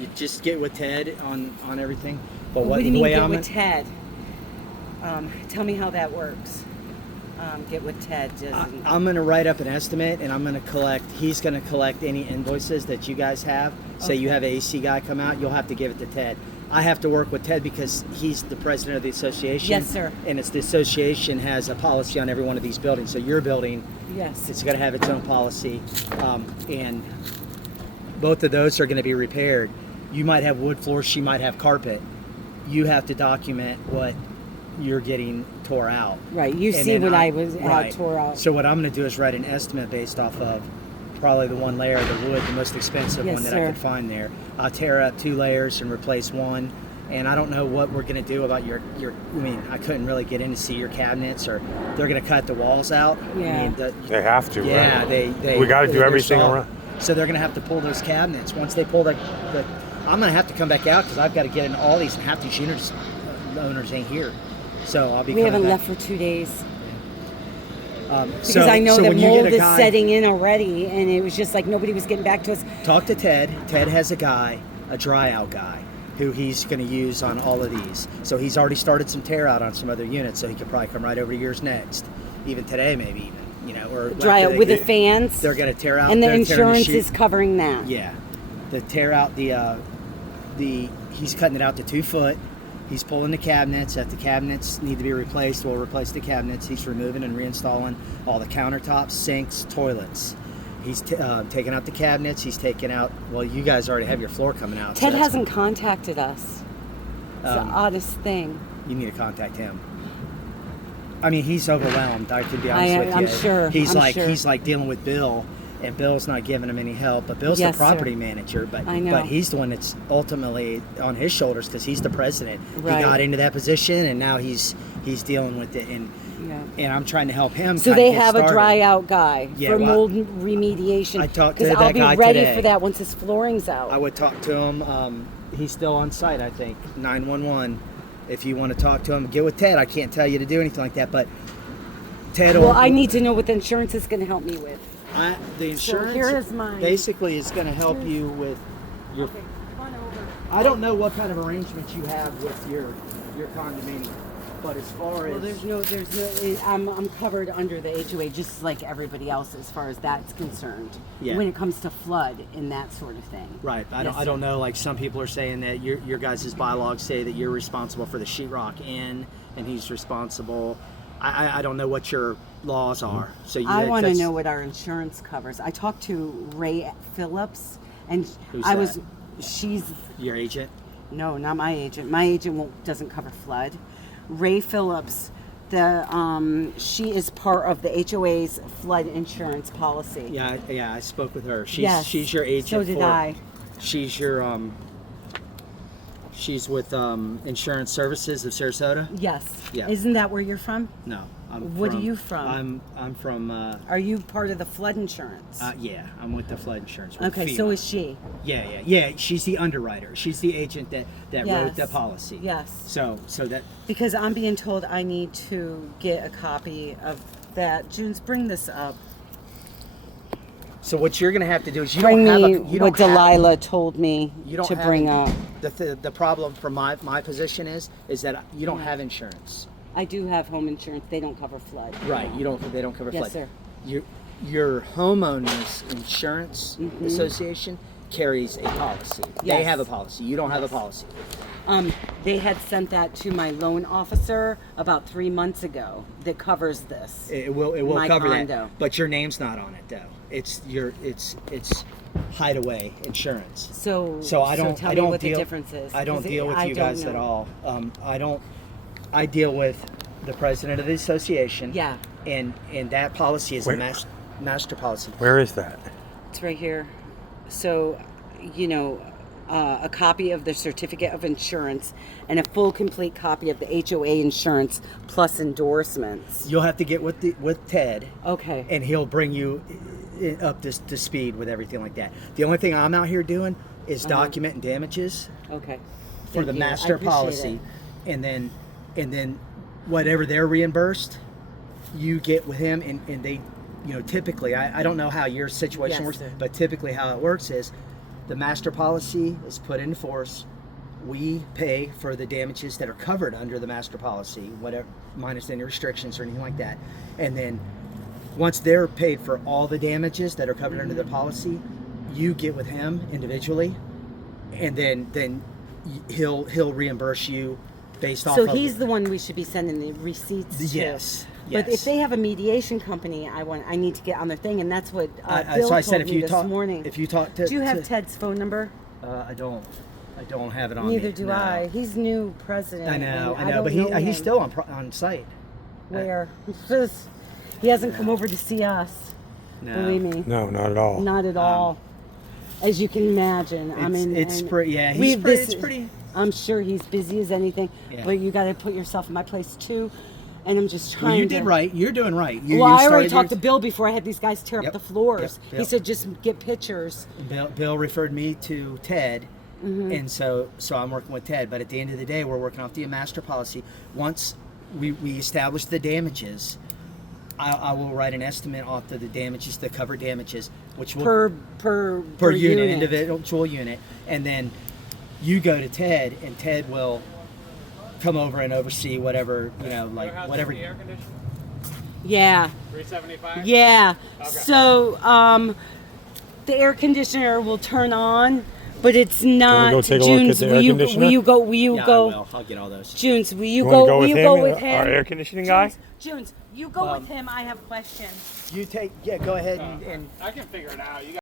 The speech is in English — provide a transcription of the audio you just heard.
You just get with Ted on everything. But What do you mean get I'm with Ted? Tell me how that works. Get with Ted. I'm going to write up an estimate, and I'm going to collect. He's going to collect any invoices that you guys have. Say you have an AC guy come out, you'll have to give it to Ted. I have to work with Ted because he's the president of the association. Yes, sir. And it's the association has a policy on every one of these buildings. So your building, yes, it's going to have its own policy, and both of those are going to be repaired. You might have wood floors, she might have carpet. You have to document what you're getting tore out. Right. You see what I was tore out. So what I'm going to do is write an estimate based off of probably the one layer of the wood, the most expensive one that I could find there. I'll tear up 2 layers and replace one. And I don't know what we're going to do about your. I mean, I couldn't really get in to see your cabinets, or they're going to cut the walls out. Yeah. I mean, they have to. Yeah, right? We got to do everything around. So they're going to have to pull those cabinets. Once they pull the I'm going to have to come back out because I've got to get in all these, and half these units owners ain't here. So I'll be. We haven't back. left for 2 days. Because so, I know so the mold is guy, setting in already, and it was just like nobody was getting back to us. Talk to Ted. Ted has a guy, a dry out guy, who he's going to use on all of these. So he's already started some tear out on some other units, so he could probably come right over to yours next, even today, maybe even, or dry out with the fans. They're going to tear out, and the insurance is covering that. Yeah, the tear out he's cutting it out to 2 foot. He's pulling the cabinets. If the cabinets need to be replaced, we'll replace the cabinets. He's removing and reinstalling all the countertops, sinks, toilets. He's taking out the cabinets. He's taking out, well, you guys already have your floor coming out. Ted hasn't contacted us. It's the oddest thing. You need to contact him. I mean, he's overwhelmed, I can be honest with you. I'm sure. He's like dealing with Bill, and Bill's not giving him any help. But Bill's the property manager. But I know. But he's the one that's ultimately on his shoulders because he's the president. Right. He got into that position, and now he's dealing with it. And I'm trying to help him. So they have a dry out guy for mold remediation. I talked to that I'll guy be ready today. for that once his flooring's out. I would talk to him. He's still on site, I think. 911. If you want to talk to him, get with Ted. I can't tell you to do anything like that, but Ted. Well, I need to know what the insurance is going to help me with. The insurance so here is mine. Basically is going to help you with your. Okay, come on over. I don't know what kind of arrangements you have with your condominium, but as far as there's no. I'm covered under the HOA just like everybody else as far as that's concerned. Yeah. When it comes to flood and that sort of thing. Right. I don't know. Like some people are saying that your guys' bylaws say that you're responsible for the sheetrock in, and he's responsible. I don't know what your laws are. So I want to know what our insurance covers. I talked to Ray Phillips, and she's your agent. No, not my agent. My agent doesn't cover flood. Ray Phillips, she is part of the HOA's flood insurance policy. Yeah, I spoke with her. She's your agent. So did I. She's your She's with Insurance Services of Sarasota. Yes. Yeah. Isn't that where you're from? No. What are you from? I'm from. Are you part of the flood insurance? Yeah, I'm with the flood insurance. Okay, FEMA. so is she. Yeah. She's the underwriter. She's the agent that wrote the policy. Yes. So that. Because I'm being told I need to get a copy of that. Junes, bring this up. So what you're going to have to do is what Delilah told me to bring up. The problem from my position is that you don't have insurance. I do have home insurance. They don't cover flood. Right. They don't cover flood. Yes, sir. Your homeowners insurance association carries a policy. Yes. They have a policy. You don't have a policy. They had sent that to my loan officer about 3 months ago that covers this. It will cover condo. that. But your name's not on it though. It's hideaway insurance. So I don't tell me deal, what the difference is. I don't deal with you guys at all. I deal with the president of the association. Yeah. And that policy is a master policy. Where is that? It's right here. So, a copy of the certificate of insurance and a full complete copy of the HOA insurance plus endorsements. You'll have to get with Ted. Okay. And he'll bring you up to speed with everything like that. The only thing I'm out here doing is documenting damages. Okay. For the master policy, and then whatever they're reimbursed, you get with him, and they, typically, I don't know how your situation works, but typically how it works is the master policy is put into force. We pay for the damages that are covered under the master policy, whatever, minus any restrictions or anything like that. And then once they're paid for all the damages that are covered under the policy, you get with him individually, and then he'll reimburse you based off. So of he's the one we should be sending the receipts to. Yes. But if they have a mediation company, I need to get on their thing, and that's what Bill so I told said me this morning. if you talk to, do you have Ted's phone number? I don't have it on me. Neither do no. I. He's new president. I know, and but don't know he's him. still on site. Where? He hasn't come over to see us. No. Believe me. No, not at all. Not at all. As you can imagine. I mean, it's and pretty. Yeah, it's pretty. I'm sure he's busy as anything, Yeah. but you got to put yourself in my place too. And I'm just trying. Well, you to, did right. You're doing right. Well, I already talked to Bill before I had these guys tear Yep. up the floors. Yep. He said just get pictures. Bill referred me to Ted, Mm-hmm. and so I'm working with Ted. But at the end of the day, we're working off the master policy. Once we establish the damages, I will write an estimate off of the damages, the covered damages, which will per unit, individual unit, and then you go to Ted, and Ted will come over and oversee whatever, whatever. Air conditioning? Yeah. 375? Yeah. Okay. So the air conditioner will turn on, but it's not. go take a look at the air conditioner? Will you go? Will you Yeah, go? I will. I'll get all those. Junes, will you You wanna go? go Will with you him, go with him? our air conditioning guy? Junes, you go with him. I have questions. You go ahead and I can figure it out. You